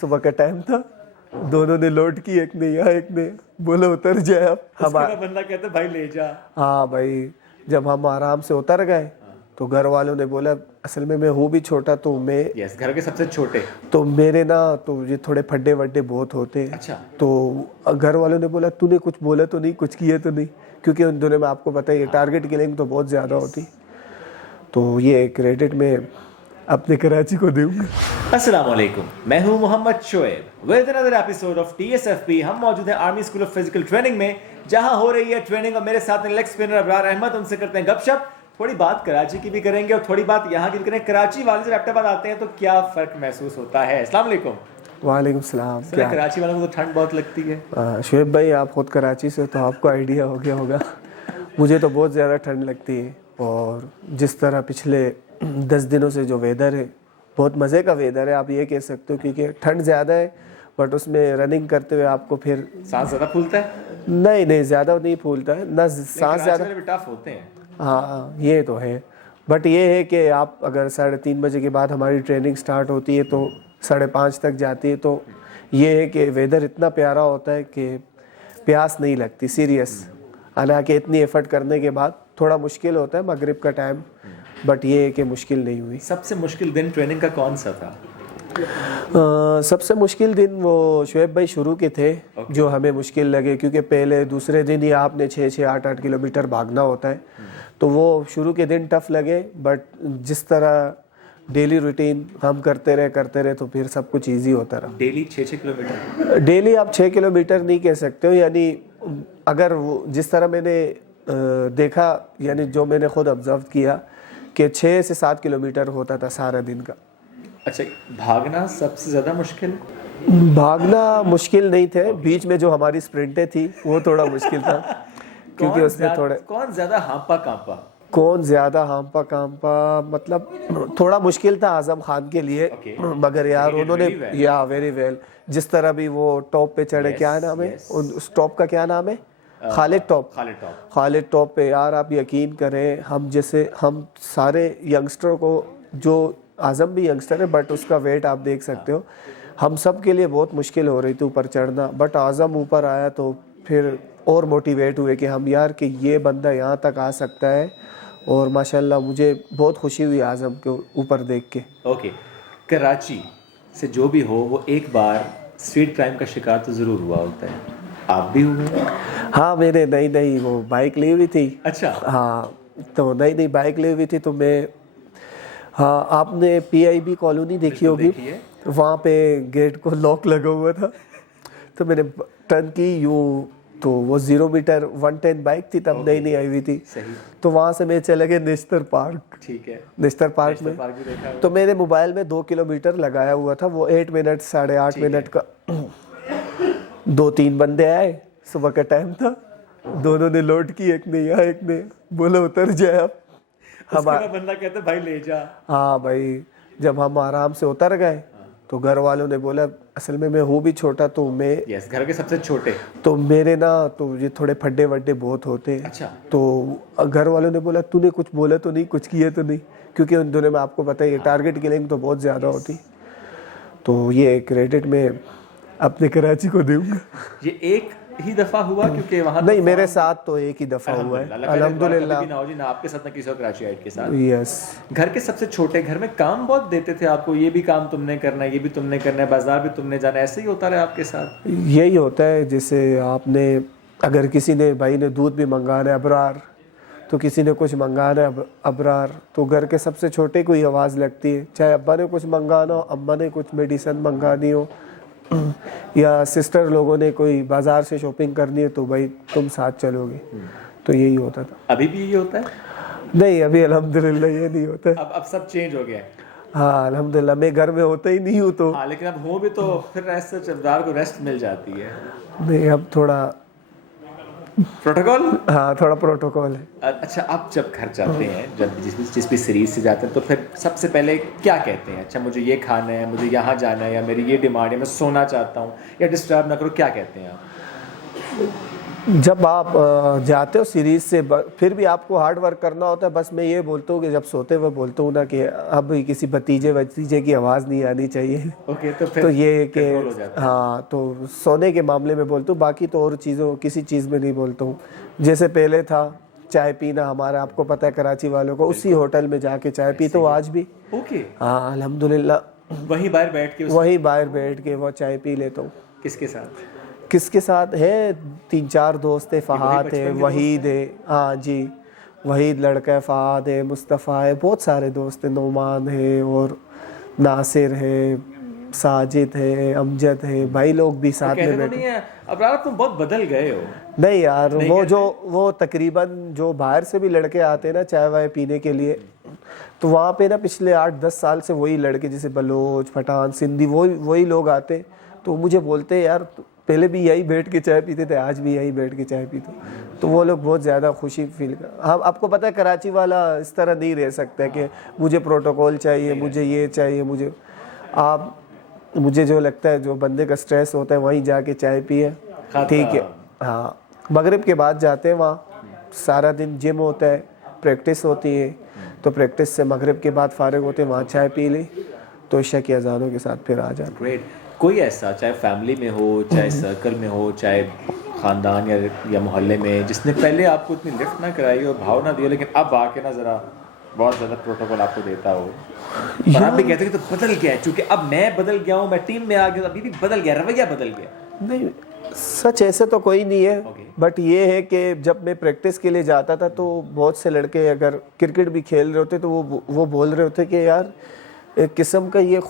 सुबह का टाइम था, दोनों ने लोड की, एक ने यहाँ एक ने, बोले उतर जाए आप। बंदा कहता भाई ले जा। हाँ भाई, जब हम आराम से उतर गए तो घर वालों ने बोला, असल में मैं हूँ भी छोटा तो मैं घर के सबसे छोटे, तो मेरे ना तो ये थोड़े फड्डे वड्डे बहुत होते हैं। अच्छा। तो घर वालों ने बोला तूने कुछ बोला तो नहीं, कुछ किए तो नहीं, क्योंकि उन दोनों में आपको पता है टारगेट किलिंग तो बहुत ज़्यादा होती। तो ये क्रेडिट में अपने कराची को दूंगा। अस्सलाम वालेकुम, मैं हूं Mohammad Shoaib with another episode of TSFP। हम मौजूद हैं army school of physical training में, जहां हो रही है ट्रेनिंग और मेरे साथ में लेग स्पिनर अबरार अहमद। उनसे करते हैं गपशप, थोड़ी बात कराची की भी करेंगे और थोड़ी बात यहाँ की भी करेंगे। कराची वाले जब एबटाबाद आते हैं तो क्या फ़र्क महसूस होता है? अस्सलाम वालेकुम। वालेकुम सलाम। क्या कराची वालों को तो ठंड बहुत लगती है। शुएब भाई, आप खुद कराची से, तो आपको आइडिया हो गया होगा। मुझे तो बहुत ज़्यादा ठंड लगती है, और जिस तरह पिछले 10 दिनों से जो वेदर है, बहुत मज़े का वेदर है आप ये कह सकते हो, क्योंकि ठंड ज़्यादा है बट उसमें रनिंग करते हुए आपको फिर सांस ज़्यादा फूलता है? नहीं, ज़्यादा नहीं फूलता है ना, सांस ज़्यादा टफ होते हैं। हाँ ये तो है, बट ये है कि आप अगर 3:30 बजे के बाद हमारी ट्रेनिंग स्टार्ट होती है तो 5:30 तक जाती है, तो ये है कि वेदर इतना प्यारा होता है कि प्यास नहीं लगती सीरियस। हालांकि इतनी एफर्ट करने के बाद थोड़ा मुश्किल होता है मगरिब का टाइम, बट ये है कि मुश्किल नहीं हुई। सबसे मुश्किल दिन ट्रेनिंग का कौन सा था? सबसे मुश्किल दिन वो शुएब भाई शुरू के थे, जो हमें मुश्किल लगे, क्योंकि पहले दूसरे दिन ही आपने 6-6, 8-8 किलोमीटर भागना होता है, तो वो शुरू के दिन टफ लगे। बट जिस तरह डेली रूटीन हम करते रहे तो फिर सब कुछ इजी होता रहा। Daily 6-6 kilometre? डेली आप 6 किलोमीटर नहीं कह सकते हो, यानी अगर वो जिस तरह मैंने देखा, यानी जो मैंने खुद ऑब्जर्व किया कि 6 से 7 किलोमीटर होता था सारा दिन का। अच्छा, भागना सबसे ज़्यादा मुश्किल? भागना मुश्किल नहीं थे, बीच में जो हमारी स्प्रिंटें थी वो थोड़ा मुश्किल था, क्योंकि उसमें थोड़े कौन ज़्यादा हाँपा काँपा? कौन ज़्यादा हाँपा काँपा मतलब थोड़ा मुश्किल था आजम खान के लिए, मगर यार उन्होंने या वेरी वेल, जिस तरह भी वो टॉप पे चढ़े, क्या नाम है उस टॉप का, क्या नाम है, खालिद टॉप पे, यार आप यकीन करें, हम सारे यंगस्टर को, जो आज़म भी यंगस्टर है बट उसका वेट आप देख सकते हो, हम सब के लिए बहुत मुश्किल हो रही थी ऊपर चढ़ना, बट आज़म ऊपर आया तो फिर और मोटिवेट हुए कि हम यार कि ये बंदा यहाँ तक आ सकता है, और माशाल्लाह मुझे बहुत खुशी हुई आज़म के ऊपर देख के। ओके, कराची से जो भी हो वो एक बार स्ट्रीट क्राइम का शिकार तो ज़रूर हुआ होता है, आप भी हुए? हाँ, मैंने नई वो बाइक ली हुई थी। अच्छा। हाँ, तो नई बाइक ली हुई थी, तो मैं, हाँ आपने PIB कॉलोनी देखी होगी, वहाँ पे गेट को लॉक लगा हुआ था, तो मैंने टर्न की यूँ, तो वो 0 मीटर 110 बाइक थी तब, नई आई हुई थी। सही। तो वहाँ से मैं चले गए नेशनल पार्क। ठीक है। नेशनल पार्क में तो मेरे मोबाइल में 2 किलोमीटर लगाया हुआ था, वो 8 मिनट 8.5 मिनट का। 2-3 बंदे आए, सुबह का टाइम था, दोनों ने लोड की, एक ने यहाँ एक ने, बोले उतर जाए आप। बंदा कहता भाई ले जा। हाँ भाई, जब हम आराम से उतर गए तो घर वालों ने बोला, असल में मैं हूँ भी छोटा तो मैं घर के सबसे छोटे, तो मेरे ना तो ये थोड़े फड्डे वड्डे बहुत होते हैं। अच्छा। तो घर वालों ने बोला तूने कुछ बोला तो नहीं, कुछ किए तो नहीं, क्योंकि उन दोनों में आपको पता है टारगेट किलिंग तो बहुत ज़्यादा होती। तो ये क्रेडिट में अपने कराची को दूंगा। ये एक ही दफा हुआ क्योंकि वहाँ नहीं, मेरे साथ तो एक ही दफा हुआ है अल्हम्दुलिल्लाह। ना आपके साथ ना किसी और कराची के साथ। यस। घर के सबसे छोटे, घर में काम बहुत देते थे आपको, ये भी काम तुमने करना है, ये भी तुमने करना है, बाजार भी तुमने जाना है, ऐसे ही होता रहा आपके साथ? यही होता है, जैसे आपने अगर किसी ने भाई ने दूध भी मंगाना है अबरार, तो किसी ने कुछ मंगाना है अबरार, तो घर के सबसे छोटे को ही आवाज़ लगती है, चाहे अब्बा ने कुछ मंगाना हो, अम्मा ने कुछ मेडिसिन मंगानी हो, या सिस्टर लोगों ने कोई बाजार से शॉपिंग करनी है, तो भाई तुम साथ चलोगे। तो यही होता था। अभी भी यही होता है? नहीं, अभी अल्हम्दुलिल्लाह ये नहीं होता है। अब सब चेंज हो गया है। हाँ अल्हम्दुलिल्लाह, मैं घर में होता ही नहीं हूँ तो। हाँ, लेकिन अब हो भी तो फिर रेस्ट, चमदार को रेस्ट मिल जाती है। नहीं, अब थोड़ा प्रोटोकॉल। हाँ, थोड़ा प्रोटोकॉल है। अच्छा, आप जब घर जाते हैं, जब जिस भी सीरीज से जाते हैं, तो फिर सबसे पहले क्या कहते हैं? अच्छा मुझे ये खाना है, मुझे यहाँ जाना है, या मेरी ये डिमांड है, मैं सोना चाहता हूँ, या डिस्टर्ब ना करो, क्या कहते हैं आप? जब आप जाते हो सीरीज से फिर भी आपको हार्ड वर्क करना होता है। बस मैं ये बोलता हूँ कि जब सोते हुए बोलता हूँ ना कि अब किसी भतीजे की आवाज़ नहीं आनी चाहिए। ओके, तो फिर तो ये कि कंट्रोल हो जाता है। हाँ, तो सोने के मामले में बोलता हूँ, बाकी तो और चीज़ों किसी चीज़ में नहीं बोलता हूँ। जैसे पहले था चाय पीना हमारा, आपको पता है कराची वालों को, उसी होटल में जाके चाय पी, तो आज भी ओके, हाँ अल्हम्दुलिल्लाह वहीं बाहर बैठ के वहीं बाहर बैठ के वो चाय पी लेता हूँ। किसके साथ? किसके साथ है, 3-4 दोस्त है, फहाद बचपन है, के दोस्त वहीद है, हाँ जी वहीद लड़का है, फहाद है, मुस्तफ़ा है, बहुत सारे दोस्त हैं, नोमान है और नासिर है, साजिद है, अमजद है, भाई लोग भी साथ में कहते तो बैठे। नहीं है अबरार तुम बहुत बदल गए हो? नहीं यार, वो तकरीबन जो बाहर से भी लड़के आते हैं ना चाय वाय पीने के लिए, तो वहाँ पे ना पिछले 8-10 साल से वही लड़के, जैसे बलोच, पठान, सिंधी, वही लोग आते। तो मुझे बोलते हैं यार पहले भी यही बैठ के चाय पीते थे, आज भी यही बैठ के चाय पीते। तो वो लोग बहुत ज़्यादा खुशी फील कर। हम आपको पता है कराची वाला इस तरह नहीं रह सकता है कि मुझे प्रोटोकॉल चाहिए, मुझे ये चाहिए, मुझे जो लगता है, जो बंदे का स्ट्रेस होता है वहीं जाके चाय पिए, ठीक है। हाँ, मगरिब के बाद जाते हैं वहाँ, सारा दिन जिम होता है, प्रैक्टिस होती है, तो प्रैक्टिस से मगरिब के बाद फारिग होते हैं, वहाँ चाय पी ली, तो इशा की अजानों के साथ फिर आ जाते। ग्रेट। कोई ऐसा, चाहे फैमिली में हो, चाहे सर्कल में हो, चाहे ख़ानदान या मोहल्ले में, जिसने पहले आपको इतनी लिफ्ट ना कराई हो, भाव ना दिया, लेकिन अब आके ना ज़रा बहुत ज़्यादा प्रोटोकॉल आपको देता हो, पर आप भी कहते हो कि तो बदल गया है, चूँकि अब मैं बदल गया हूँ, मैं टीम में आ गया, अभी भी बदल गया, रवैया बदल गया? नहीं, सच ऐसे तो कोई नहीं है, बट ये है कि जब मैं प्रैक्टिस के लिए जाता था तो बहुत से लड़के अगर क्रिकेट भी खेल रहे होते तो वो बोल रहे होते कि यार एक किस्म का ये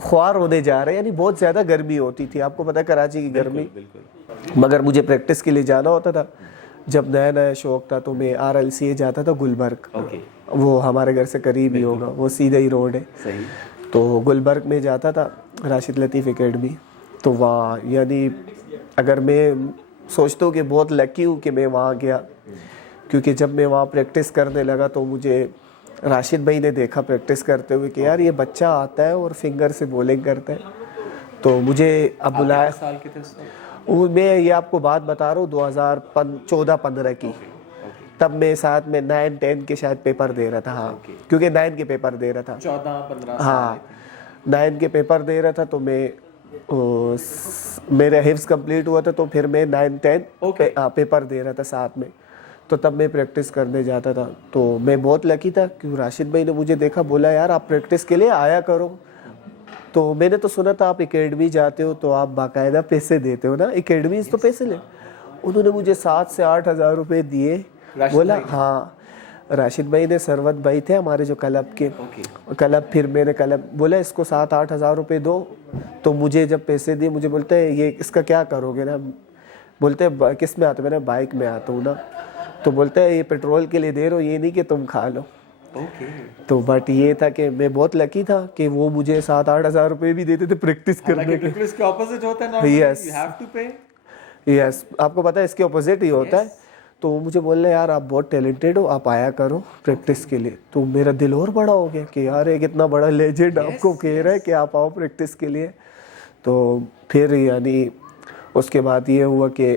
ख्वार होने जा रहा है, यानी बहुत ज़्यादा गर्मी होती थी, आपको पता है कराची की गर्मी। मगर मुझे प्रैक्टिस के लिए जाना होता था, जब नया नया शौक था, तो मैं RLCA जाता था गुलबर्ग, वो हमारे घर से करीब ही होगा, वो सीधा ही रोड है। सही। तो गुलबर्ग में जाता था, राशिद लतीफ़ एकेडमी, तो वहाँ यानी अगर मैं सोचता हूँ कि बहुत लकी हूँ कि मैं वहाँ गया, क्योंकि जब मैं वहाँ प्रैक्टिस करने लगा तो मुझे राशिद भाई ने देखा प्रैक्टिस करते हुए कि यार ये बच्चा आता है और फिंगर से बॉलिंग करता है, तो मुझे अब बुलाया। साल के थे उस वक्त? वो मैं ये आपको बात बता रहा हूँ 2014-15 की, तब मैं साथ में 9-10 के शायद पेपर दे रहा था, हाँ क्योंकि 9 के पेपर दे रहा था, 14-15 हाँ 9 के पेपर दे रहा था, तो मैं मेरा हिफ्स कंप्लीट हुआ था, तो फिर मैं 9-10 पेपर दे रहा था साथ में, तो तब मैं प्रैक्टिस करने जाता था। तो मैं बहुत लकी था कि राशिद भाई ने मुझे देखा, बोला यार आप प्रैक्टिस के लिए आया करो। तो मैंने तो सुना था आप एकेडमी जाते हो तो आप बाकायदा पैसे देते हो ना, एकेडमीज तो पैसे ले। उन्होंने मुझे 7 से 8 हज़ार रुपये दिए, बोला हाँ। राशिद भाई ने, सरवत भाई थे हमारे जो क्लब के, क्लब, फिर मैंने क्लब बोला इसको 7-8 हज़ार रुपये दो। तो मुझे जब पैसे दिए, मुझे बोलते हैं ये इसका क्या करोगे ना, बोलते हैं किस में आते हो, मैंने बाइक में आता हूँ ना, तो बोलते हैं ये पेट्रोल के लिए दे रहे हो, ये नहीं कि तुम खा लो। तो बट ये था कि मैं बहुत लकी था कि वो मुझे 7-8 हज़ार रुपये भी देते थे प्रैक्टिस करने के। इसके ऑपोजिट होता है ना, यस यू हैव टू पे। यस, आपको पता है इसके ऑपोजिट ही होता है। तो वो मुझे बोल रहे यार आप बहुत टैलेंटेड हो, आप आया करो प्रैक्टिस के लिए। तो मेरा दिल और बड़ा हो गया कि यार एक इतना बड़ा लेजेंड आपको कह रहा है कि आप आओ प्रैक्टिस के लिए। तो फिर यानी उसके बाद ये हुआ कि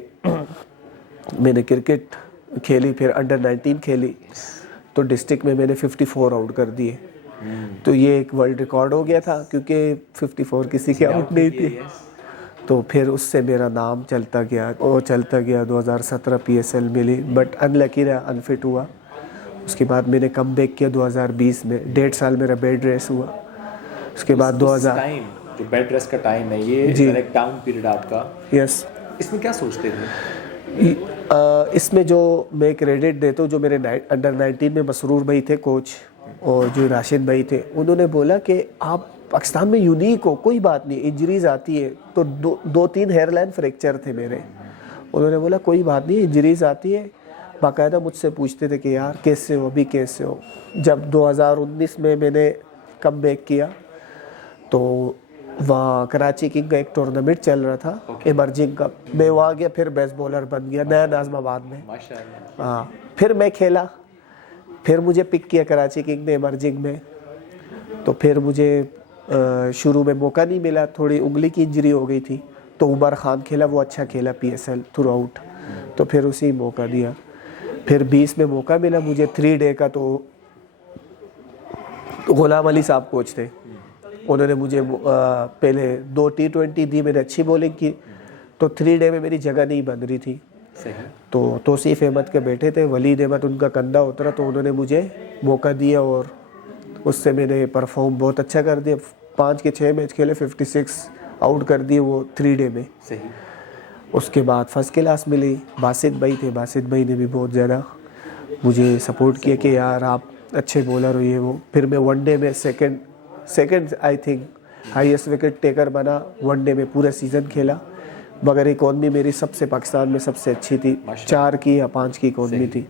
मैंने क्रिकेट खेली, फिर अंडर 19 खेली, तो डिस्ट्रिक्ट में मैंने 54 आउट कर दिए। तो ये एक वर्ल्ड रिकॉर्ड हो गया था, क्योंकि 54 किसी के आउट नहीं थी। तो फिर उससे मेरा नाम चलता गया और चलता गया। 2017 PSL मिली, बट अनलकी रहा, अनफिट हुआ। उसके बाद मैंने कम बैक किया 2020 में, 1.5 साल मेरा बेड रेस हुआ। उसके बाद 2000 जो बेड रेस्ट का टाइम है, ये एक डाउन पीरियड आपका। यस, इसमें क्या सोचते थे? इसमें जो मैं क्रेडिट देता हूँ, जो मेरे अंडर 19 में मसरूर भाई थे कोच, और जो राशिद भाई थे, उन्होंने बोला कि आप पाकिस्तान में यूनिक हो, कोई बात नहीं, इंजरीज आती है। तो 2-3 हेयरलाइन फ्रैक्चर थे मेरे। उन्होंने बोला कोई बात नहीं, इंजरीज आती है। बाकायदा मुझसे पूछते थे कि यार कैसे हो, अभी कैसे हो। जब 2019 में मैंने कम बैक किया, तो वहाँ कराची किंग का एक टूर्नामेंट चल रहा था, इमर्जिंग कप, मैं वहाँ गया, फिर बेस्ट बॉलर बन गया नया नाज़माबाद में। हाँ, फिर मैं खेला, फिर मुझे पिक किया कराची किंग ने इमर्जिंग में। तो फिर मुझे शुरू में मौका नहीं मिला, थोड़ी उंगली की इंजरी हो गई थी। तो उमर खान खेला, वो अच्छा खेला PSL थ्रू आउट। तो फिर उसी मौका दिया। फिर 20 में मौका मिला मुझे 3 डे का, तो गुलाम अली साहब कोच थे, उन्होंने मुझे पहले 2 T20 दी, मैंने अच्छी बॉलिंग की, तो 3 डे में मेरी जगह नहीं बन रही थी। सही। तो तौसीफ अहमद के बेटे थे, वलीद अहमद उनका कंधा उतरा, तो उन्होंने मुझे मौका दिया और उससे मैंने परफॉर्म बहुत अच्छा कर दिया। 5 के 6 मैच खेले, 56 आउट कर दिए वो 3 डे में। सही। उसके बाद फर्स्ट क्लास मिली। बासित भाई थे, बासित भाई ने भी बहुत ज़्यादा मुझे सपोर्ट किया कि यार आप अच्छे बॉलर हो ये वो। फिर मैं वनडे में second I think highest wicket taker बना, वनडे में पूरा सीज़न खेला। मगर इकॉनमी मेरी सबसे पाकिस्तान में सबसे अच्छी थी, 4 की या 5 की इकॉनमी थी।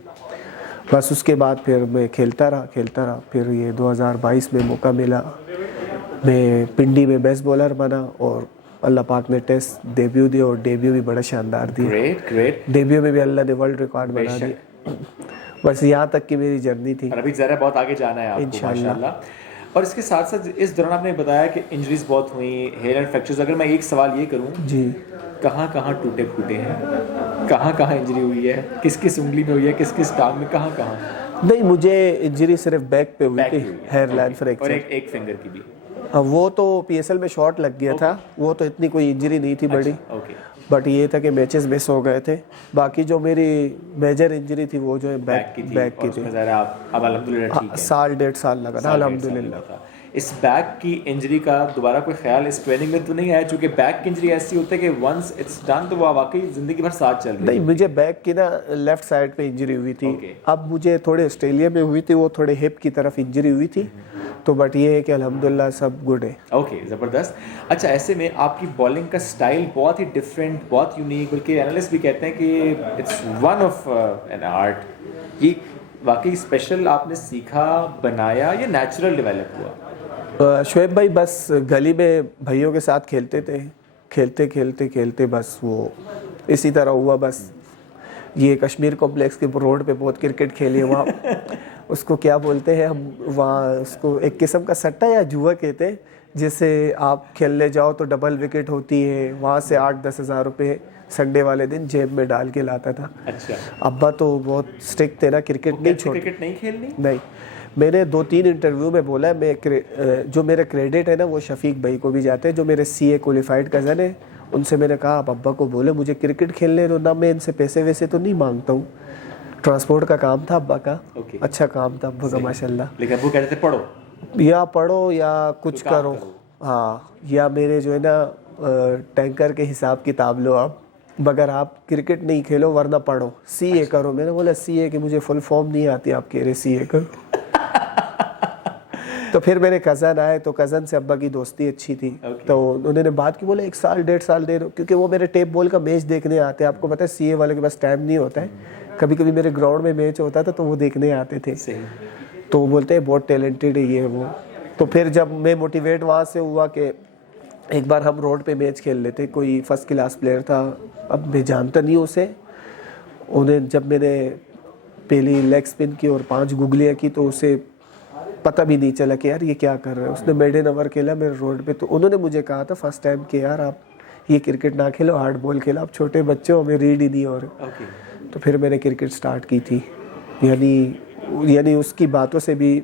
बस उसके बाद फिर मैं खेलता रहा। फिर ये 2022 में मौका मिला, मैं पिंडी में बेस्ट बॉलर बना और अल्लाह पाक ने टेस्ट डेब्यू दिया और डेब्यू भी बड़ा शानदार दिया। ग्रेट। डेब्यू में भी अल्लाह ने वर्ल्ड रिकॉर्ड बना दिया। बस यहाँ तक की मेरी जर्नी थी। और अभी ज़रा बहुत आगे जाना है आपको माशाल्लाह। और इसके साथ साथ इस दौरान आपने बताया कि इंजरीज बहुत हुई, हेयर एंड फ्रैक्चर्स। अगर मैं एक सवाल ये करूँ जी, कहाँ टूटे फूटे हैं, कहाँ इंजरी हुई है, किस किस उंगली में हुई है, किस किस टांग में, कहाँ? नहीं, मुझे इंजरी सिर्फ बैक पे हुई थी, हेयर लाइन और फ्रैक्चर। एक फिंगर की भी। वो तो PSL में शॉट लग गया था, वो तो इतनी कोई इंजरी नहीं थी बड़ी। ओके। बट ये था कि मैचेस मिस हो गए थे। बाकी जो मेरी मेजर इंजरी थी वो जो है बैक की थी। उसमें ज़रा अब अल्हम्दुलिल्लाह ठीक है। साल 1.5 साल लगा था अल्हम्दुलिल्लाह। इस बैक की इंजरी का दोबारा कोई ख्याल इस ट्रेनिंग में तो नहीं आया? चूंकि बैक की इंजरी ऐसी होती है कि वंस इट्स डन तो वो वाकई ज़िंदगी भर साथ चल रही है। नहीं, मुझे बैक की ना लेफ्ट साइड पे इंजरी हुई थी। अब मुझे थोड़े ऑस्ट्रेलिया में हुई थी, वो थोड़े हिप की तरफ इंजरी हुई थी। तो बट ये है कि अल्हम्दुलिल्लाह सब गुड है। ओके, ज़बरदस्त। अच्छा, ऐसे में आपकी बॉलिंग का स्टाइल बहुत ही डिफरेंट, बहुत यूनिक, बल्कि एनालिस्ट भी कहते हैं कि it's one of an art. ये वाकई स्पेशल आपने सीखा, बनाया या नेचुरल डेवलप हुआ? शोएब भाई बस गली में भाइयों के साथ खेलते थे, खेलते बस वो इसी तरह हुआ। बस ये कश्मीर कॉम्प्लेक्स के रोड पे बहुत क्रिकेट खेले वहाँ उसको क्या बोलते हैं हम वहाँ, उसको एक किस्म का सट्टा या जुआ कहते हैं, जिससे आप खेलने जाओ तो डबल विकेट होती है। वहाँ से 8-10 हज़ार रुपये संडे वाले दिन जेब में डाल के लाता था। अच्छा। अब्बा तो बहुत स्ट्रिक्ट थे ना, क्रिकेट नहीं छोड़, क्रिकेट नहीं खेलनी। नहीं, मैंने 2-3 इंटरव्यू में बोला है, मैं जो मेरा क्रेडिट है ना वो शफीक भाई को भी जाते हैं, जो मेरे CA क्वालिफाइड कज़न है। उनसे मैंने कहा आप अब्बा को बोले मुझे क्रिकेट खेलने दो ना, मैं इनसे पैसे वैसे तो नहीं मांगता हूँ। ट्रांसपोर्ट का काम था अब्बा का। अच्छा काम था अब्बा का माशाल्लाह। लेकिन वो कहते थे पढ़ो या कुछ करो। हाँ, या मेरे जो है ना टैंकर के हिसाब किताब लो आप, मगर आप क्रिकेट नहीं खेलो वरना पढ़ो, CA करो। मैंने बोला CA की मुझे फुल फॉर्म नहीं आती, आप कह रहे CA करो। तो फिर मेरे कज़न आए, तो कज़न से अब्बा की दोस्ती अच्छी थी। तो उन्होंने बात की, बोले 1 साल 1.5 साल दे दो, क्योंकि वो मेरे टेप बॉल का मैच देखने आते हैं। आपको पता है CA वाले के पास टाइम नहीं होता है। कभी कभी मेरे ग्राउंड में मैच होता था तो वो देखने आते थे। तो वो बोलते हैं बहुत टैलेंटेड है ये वो। तो फिर जब मैं मोटिवेट वहाँ से हुआ कि एक बार हम रोड पे मैच खेल लेते, कोई फर्स्ट क्लास प्लेयर था, अब मैं जानता नहीं उसे, उन्हें जब मैंने पहली लेग स्पिन की और 5 गुगलियाँ की तो उसे पता भी नहीं चला कि यार ये क्या कर रहा है। उसने मेडन ओवर खेला मेरे रोड पे, तो उन्होंने मुझे कहा था फर्स्ट टाइम कि यार आप ये क्रिकेट ना खेलो, हार्ड बॉल खेलो, आप छोटे बच्चे हो, हमें रीड ही नहीं हो रहे। तो फिर मैंने क्रिकेट स्टार्ट की थी। यानी उसकी बातों से भी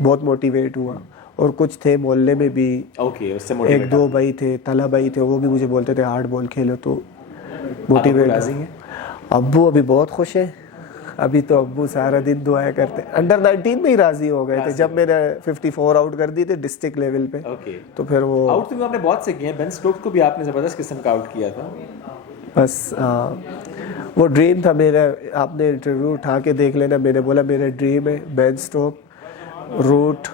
बहुत मोटिवेट हुआ। और कुछ थे मोहल्ले में भी, उससे 1-2 भाई थे, तला भाई थे, वो भी मुझे बोलते थे हार्ड बॉल खेलो, तो मोटिवेट। अब्बू अभी बहुत खुश है। अभी तो अब्बू सारा दिन दुआएं करते। अंडर 19 में ही राजी हो गए थे जब मैंने 54 आउट कर दिए थे डिस्ट्रिक्ट लेवल पे। तो फिर वो आउट तो आपने बहुत से किए हैं। बेन स्टोक्स को भी आपने ज़बरदस्त किस्म का आउट किया था। बस वो ड्रीम था मेरा। आपने इंटरव्यू उठा के देख लेना, मैंने बोला मेरा ड्रीम है बेन स्टोक, रूट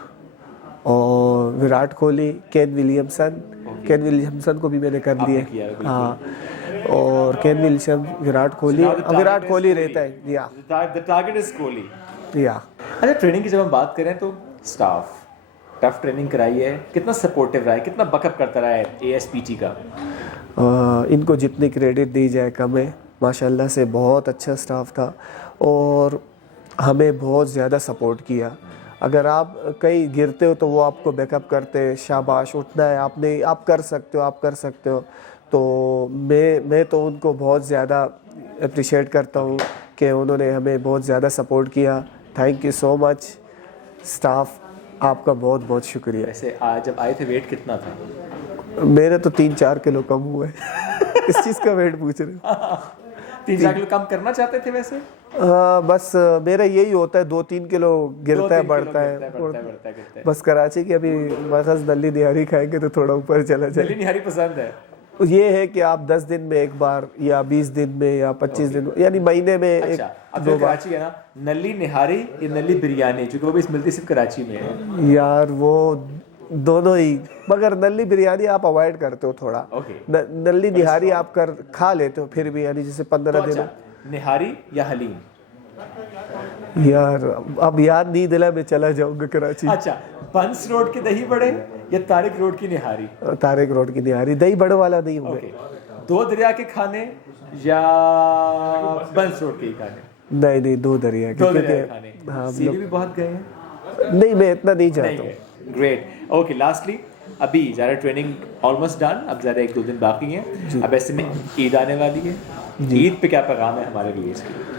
और विराट कोहली, केन विलियमसन को भी मैंने कर दिया। हाँ, और केन विलियमसन, विराट कोहली रहता है। या द टारगेट इज कोहली। या अच्छा, ट्रेनिंग की जब हम बात करें तो स्टाफ टफ ट्रेनिंग कराई है, कितना सपोर्टिव रहा है, कितना बकअप करता रहा है ASPT का? इनको जितनी क्रेडिट दी जाए कम है। माशाल्लाह से बहुत अच्छा स्टाफ था और हमें बहुत ज़्यादा सपोर्ट किया। अगर आप कहीं गिरते हो तो वो आपको बैकअप करते, शाबाश उठना है आपने, आप कर सकते हो। तो मैं तो उनको बहुत ज़्यादा अप्रिशिएट करता हूँ कि उन्होंने हमें बहुत ज़्यादा सपोर्ट किया। Thank you so much staff, आपका बहुत बहुत शुक्रिया। वैसे आज जब आए थे वेट कितना था? मेरे तो 3-4 किलो कम हुए इस चीज़ का वेट पूछ रहे हो? 3-4 किलो कम करना चाहते थे वैसे? बस मेरा यही होता है, 2-3 किलो गिरता है, बढ़ता है। बढ़ता है। बस कराची की अभी बस नल्ली निहारी खाएंगे तो थोड़ा ऊपर चला जाए। नल्ली निहारी पसंद है? ये है कि आप 10 दिन में एक बार या 20 दिन में या 25 दिन में, यानी महीने में अच्छा, एक अब 2 बार। कराची है ना, नल्ली निहारी या नल्ली बिरयानी, क्योंकि वो भी मिलती सिर्फ कराची में है। यार वो दोनों ही, मगर नल्ली बिरयानी आप अवॉइड करते हो थोड़ा। ओके। नल्ली निहारी आप खा लेते हो फिर भी, यानी जैसे 15 तो दिन। अच्छा, निहारी या हलीम? यार अब याद नहीं दिला, मैं चला जाऊंगा कराची। अच्छा, बंस रोड के दही बड़े या तारिक रोड की निहारी? तारिक रोड की निहारी, दही बड़े वाला नहीं हूँ ओके। दो दरिया के खाने या बंस रोड के ही खाने? नहीं, दो दरिया के। दो दरिया के खाने। हाँ, सीवी भी बहुत गए हैं? नहीं, मैं इतना नहीं चाहता हूँ। ग्रेट। ओके, लास्टली अभी ज़्यादा ट्रेनिंग ऑलमोस्ट डन, अब ज़्यादा 1-2 दिन बाकी हैं। अब ऐसे में ईद आने वाली है, ईद पे क्या पैगाम है हमारे लिए इसके?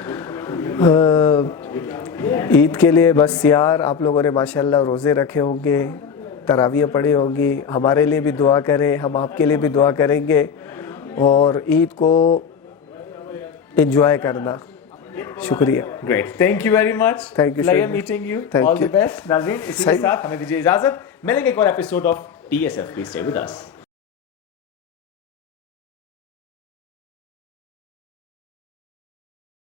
ईद के लिए बस यार, आप लोगों ने माशाल्लाह रोज़े रखे होंगे, तरावियाँ पढ़ी होंगी, हमारे लिए भी दुआ करें, हम आपके लिए भी दुआ करेंगे, और ईद को एंजॉय करना। शुक्रिया। Great, thank you very much. Thank you, लगे Shahid. Meeting you. Thank all the you. Best. नाज़रीन, इसी के Same. साथ हमें दीजिए इजाजत, मिलेंगे एक और episode of TSFP। Stay with us.